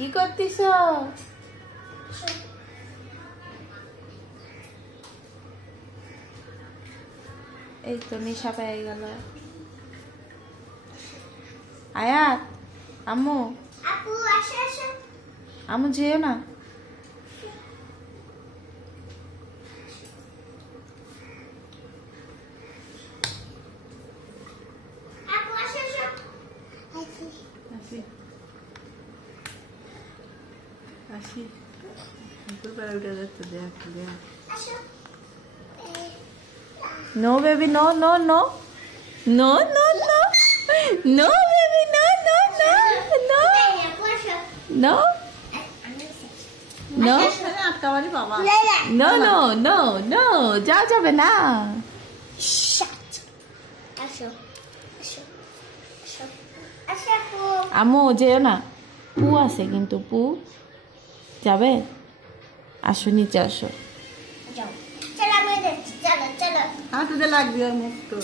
কি করতিস? এই তো নেশা পেয়ে গেল। আয়াত, আম্মু আম্মু যেও না। আসি No baby, no, no, no. No, no, no. No baby, no, no, no. No. No. No. No, no, no, no. যাও যাবে না। আম্মু যেও না। পু আছে কিন্তু পু যাবে। আসো নিচে আসো। হাতে লাগবে মুখ তো।